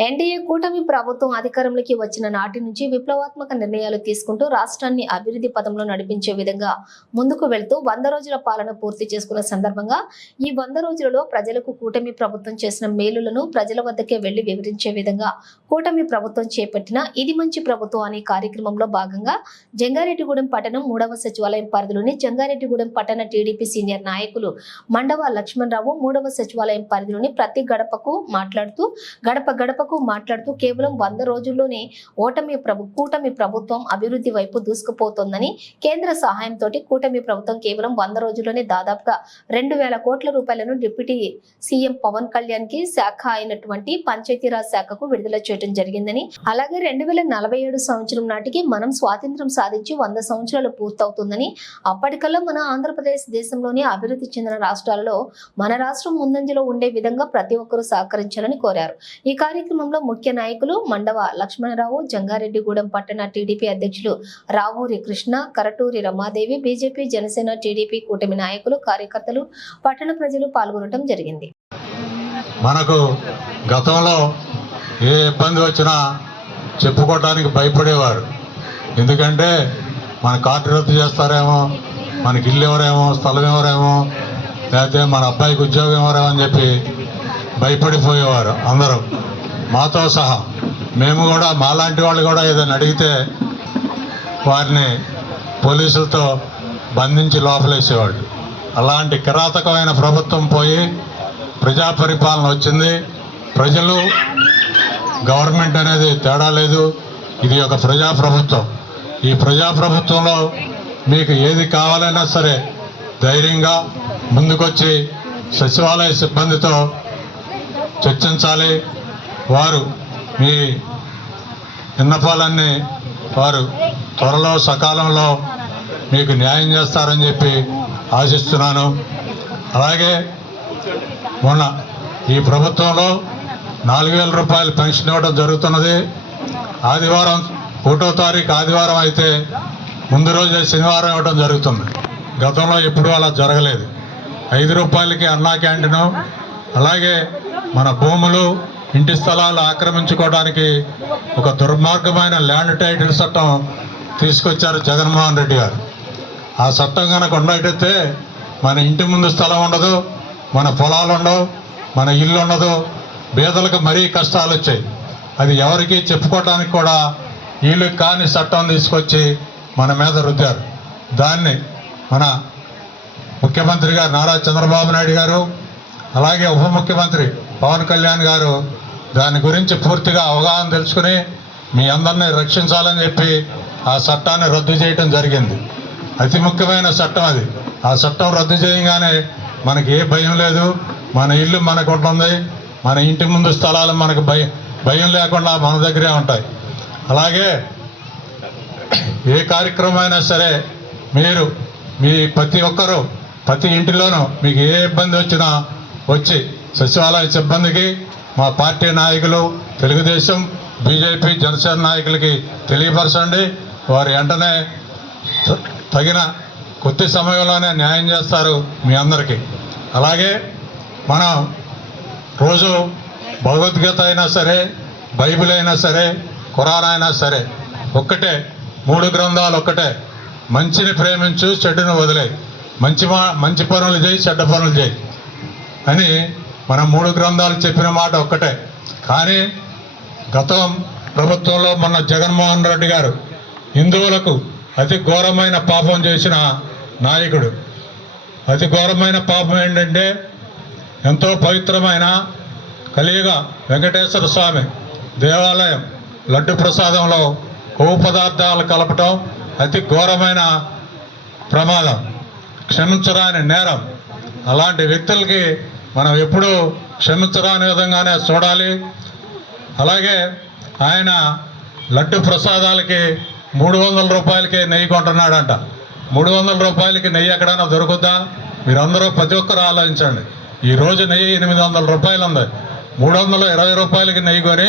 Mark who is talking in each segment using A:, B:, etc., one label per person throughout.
A: NDA కూటమి ప్రభుత్వం అధికారంలోకి వచ్చిన నాటి నుంచి విప్లవాత్మక నిర్ణయాలు తీసుకుంటూ రాష్ట్రాన్ని అభివృద్ధి పదంలో నడిపించే విధంగా ముందుకు వెళ్తూ వంద రోజుల పాలన పూర్తి చేసుకున్న సందర్భంగా ఈ వంద రోజులలో ప్రజలకు కూటమి ప్రభుత్వం చేసిన మేలులను ప్రజల వద్దకే వెళ్ళి వివరించే విధంగా కూటమి ప్రభుత్వం చేపట్టిన ఇది మంచి ప్రభుత్వం అనే కార్యక్రమంలో భాగంగా జంగారెడ్డిగూడెం పట్టణం మూడవ సచివాలయం పరిధిలోని జంగారెడ్డిగూడెం పట్టణ టీడీపీ సీనియర్ నాయకులు మండవ లక్ష్మణరావు మూడవ సచివాలయం పరిధిలోని ప్రతి గడపకు మాట్లాడుతూ గడప గడపకు మాట్లాడుతూ కేవలం వంద రోజుల్లోనే ఓటమి ప్రభు కూటమి ప్రభుత్వం అభివృద్ధి వైపు దూసుకుపోతోందని కేంద్ర సహాయంతో కూటమి ప్రభుత్వం కేవలం వంద రోజుల్లోనే దాదాపుగా రెండు వేల కోట్ల రూపాయలను డిప్యూటీ సీఎం పవన్ కళ్యాణ్కి శాఖ అయినటువంటి పంచాయతీరాజ్ శాఖకు విడుదల చేయడం జరిగిందని. అలాగే రెండు వేల నలభై ఏడు సంవత్సరం నాటికి మనం స్వాతంత్రం సాధించి వంద సంవత్సరాలు పూర్తవుతుందని అప్పటికల్లా మన ఆంధ్రప్రదేశ్ దేశంలోని అభివృద్ధి చెందిన రాష్ట్రాలలో మన రాష్ట్రం ముందంజలో ఉండే విధంగా ప్రతి ఒక్కరూ సహకరించాలని కోరారు. ఇక కార్యక్రమంలో ముఖ్య నాయకులు మండవ లక్ష్మణరావు జంగారెడ్డిగూడెం పట్టణ టీడీపీ అధ్యక్షులు రావూరి కృష్ణ కరటూరి రమాదేవి బీజేపీ జనసేన టీడీపీ కూటమి నాయకులు కార్యకర్తలు పట్టణ ప్రజలు పాల్గొనడం జరిగింది.
B: మనకు గతంలో ఏ ఇబ్బంది వచ్చినా చెప్పుకోవటానికి భయపడేవారు. ఎందుకంటే మన కార్డు రద్దు చేస్తారేమో మనకి ఇల్లు ఎవరేమో స్థలం ఎవరేమో లేకపోతే మన అబ్బాయికి ఉద్యోగం ఎవరేమో అని చెప్పి భయపడిపోయేవారు అందరూ. మాతో సహా మేము కూడా మాలాంటి వాళ్ళు కూడా ఏదైనా అడిగితే వారిని పోలీసులతో బంధించి లోపలేసేవాడు అలాంటి కిరాతకమైన ప్రభుత్వం పోయి ప్రజా పరిపాలన వచ్చింది. ప్రజలు గవర్నమెంట్ అనేది తేడా లేదు. ఇది ఒక ప్రజా ప్రభుత్వం. ఈ ప్రజా ప్రభుత్వంలో మీకు ఏది కావాలన్నా సరే ధైర్యంగా ముందుకొచ్చి సచివాలయ సిబ్బందితో చర్చించాలి. వారు మీ విన్నపాలన్నీ వారు త్వరలో సకాలంలో మీకు న్యాయం చేస్తారని చెప్పి ఆశిస్తున్నాను. అలాగే మొన్న ఈ ప్రభుత్వంలో నాలుగు వేల రూపాయలు పెన్షన్ ఇవ్వడం జరుగుతున్నది. ఆదివారం ఒకటో తారీఖు ఆదివారం అయితే ముందు రోజే శనివారం ఇవ్వడం జరుగుతుంది. గతంలో ఎప్పుడూ అలా జరగలేదు. ఐదు రూపాయలకి అన్నా క్యాంటీను అలాగే మన భూములు ఇంటి స్థలాలు ఆక్రమించుకోవడానికి ఒక దుర్మార్గమైన ల్యాండ్ టైటిల్ చట్టం తీసుకొచ్చారు జగన్మోహన్ రెడ్డి గారు. ఆ చట్టం కనుక ఉన్నట్టయితే మన ఇంటి ముందు స్థలం ఉండదు మన పొలాలు ఉండవు మన ఇల్లు ఉండదు పేదలకు మరీ కష్టాలు వచ్చాయి. అది ఎవరికి చెప్పుకోవడానికి కూడా వీళ్ళు కాని చట్టం తీసుకొచ్చి మన మీద రుద్దారు. దాన్ని మన ముఖ్యమంత్రి గారు నారా చంద్రబాబు నాయుడు గారు అలాగే ఉప ముఖ్యమంత్రి పవన్ కళ్యాణ్ గారు దాని గురించి పూర్తిగా అవగాహన తెలుసుకుని మీ అందరినీ రక్షించాలని చెప్పి ఆ చట్టాన్ని రద్దు చేయడం జరిగింది. అతి ముఖ్యమైన చట్టం అది. ఆ చట్టం రద్దు చేయగానే మనకి ఏ భయం లేదు. మన ఇల్లు మనకు ఉంటుంది. మన ఇంటి ముందు స్థలాలు మనకు భయం భయం లేకుండా మన దగ్గరే ఉంటాయి. అలాగే ఏ కార్యక్రమం అయినా సరే మీరు మీ ప్రతి ఒక్కరూ ప్రతి ఇంటిలోనూ మీకు ఏ ఇబ్బంది వచ్చినా వచ్చి సచివాలయ సిబ్బందికి మా పార్టీ నాయకులు తెలుగుదేశం బీజేపీ జనసేన నాయకులకి తెలియపరచండి. వారు వెంటనే తగిన కొద్ది సమయంలోనే న్యాయం చేస్తారు మీ అందరికీ. అలాగే మనం రోజు భగవద్గీత అయినా సరే బైబిల్ అయినా సరే ఖురాన్ అయినా సరే ఒక్కటే మూడు గ్రంథాలు ఒక్కటే. మంచిని ప్రేమించు చెడ్డును వదిలే. మంచి మా మంచి పనులు చేయి చెడ్డ పనులు చేయి అని మన మూడు గ్రంథాలు చెప్పిన మాట ఒక్కటే. కానీ గతం ప్రభుత్వంలో మొన్న జగన్మోహన్ రెడ్డి గారు హిందువులకు అతి ఘోరమైన పాపం చేసిన నాయకుడు. అతి ఘోరమైన పాపం ఏంటంటే ఎంతో పవిత్రమైన కలియుగ వెంకటేశ్వర స్వామి దేవాలయం లడ్డు ప్రసాదంలో కొవ్వు పదార్థాలు కలపటం అతి ఘోరమైన ప్రమాదం. క్షమించరాని నేరం. అలాంటి వ్యక్తులకి మనం ఎప్పుడూ క్షమించరాని విధంగానే చూడాలి. అలాగే ఆయన లడ్డు ప్రసాదాలకి మూడు వందల రూపాయలకి నెయ్యి కొంటున్నాడంట. మూడు వందల రూపాయలకి నెయ్యి ఎక్కడైనా దొరుకుద్దా? మీరందరూ ప్రతి ఒక్కరు ఆలోచించండి. ఈరోజు నెయ్యి ఎనిమిది వందల రూపాయలు ఉంది మూడు వందల ఇరవై రూపాయలకి నెయ్యి కొని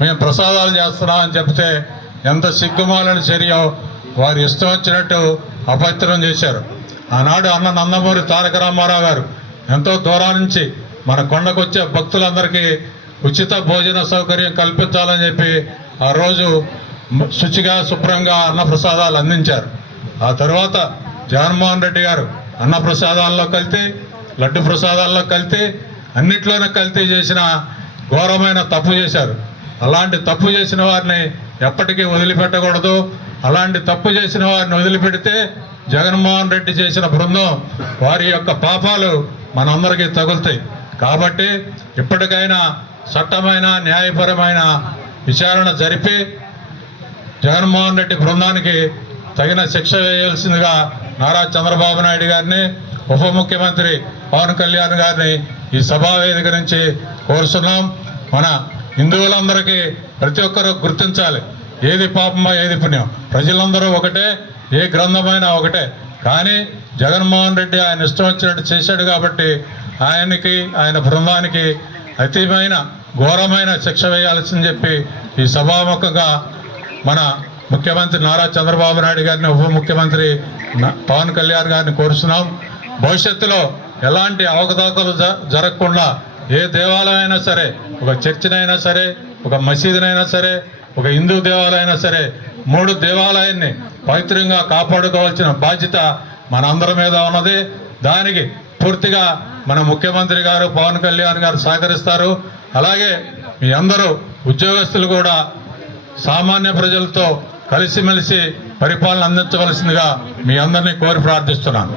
B: మేము ప్రసాదాలు చేస్తున్నామని చెప్తే ఎంత సిగ్గుమాలని చర్యో వారు ఇష్టం వచ్చినట్టు అపత్రం చేశారు. ఆనాడు అన్న నందమూరి తారక రామారావు గారు ఎంతో దూరం నుంచి మన కొండకు వచ్చే భక్తులందరికీ ఉచిత భోజన సౌకర్యం కల్పించాలని చెప్పి ఆ రోజు శుచిగా శుభ్రంగా అన్నప్రసాదాలు అందించారు. ఆ తర్వాత జగన్మోహన్ రెడ్డి గారు అన్నప్రసాదాల్లో కలితే లడ్డు ప్రసాదాల్లో కలితే అన్నిట్లోనే కల్తీ చేసిన ఘోరమైన తప్పు చేశారు. అలాంటి తప్పు చేసిన వారిని ఎప్పటికీ వదిలిపెట్టకూడదు. అలాంటి తప్పు చేసిన వారిని వదిలిపెడితే జగన్మోహన్ రెడ్డి చేసిన బృందం వారి యొక్క పాపాలు మనందరికీ తగులుతాయి. కాబట్టి ఇప్పటికైనా చట్టమైన న్యాయపరమైన విచారణ జరిపి జగన్మోహన్ రెడ్డి బృందానికి తగిన శిక్ష వేయాల్సిందిగా నారా చంద్రబాబు నాయుడు గారిని ఉప ముఖ్యమంత్రి పవన్ కళ్యాణ్ గారిని ఈ సభావేదిక నుంచి కోరుతున్నాం. మన హిందువులందరికీ ప్రతి ఒక్కరూ గుర్తించాలి. ఏది పాపమా ఏది పుణ్యం. ప్రజలందరూ ఒకటే ఏ గ్రంథమైనా ఒకటే. కానీ జగన్మోహన్ రెడ్డి ఆయన ఇష్టం వచ్చినట్టు చేశాడు కాబట్టి ఆయనకి ఆయన బృందానికి అతిమైన ఘోరమైన శిక్ష వేయాల్సిందని చెప్పి ఈ సభాముఖంగా మన ముఖ్యమంత్రి నారా చంద్రబాబు నాయుడు గారిని ఉప ముఖ్యమంత్రి పవన్ కళ్యాణ్ గారిని కోరుస్తున్నాం భవిష్యత్తులో ఎలాంటి అవకతవకలు జ- జరగకుండా ఏ దేవాలయం అయినా సరే ఒక చర్చినైనా సరే ఒక మసీదునైనా సరే ఒక హిందూ దేవాలయం అయినా సరే మూడు దేవాలయాన్ని పవిత్రంగా కాపాడుకోవాల్సిన బాధ్యత మన అందరి మీద ఉన్నది. దానికి పూర్తిగా మన ముఖ్యమంత్రి గారు పవన్ కళ్యాణ్ గారు సహకరిస్తారు. అలాగే మీ అందరూ ఉద్యోగస్తులు కూడా సామాన్య ప్రజలతో కలిసిమెలిసి పరిపాలన అందించవలసిందిగా మీ అందరినీ కోరి ప్రార్థిస్తున్నాను.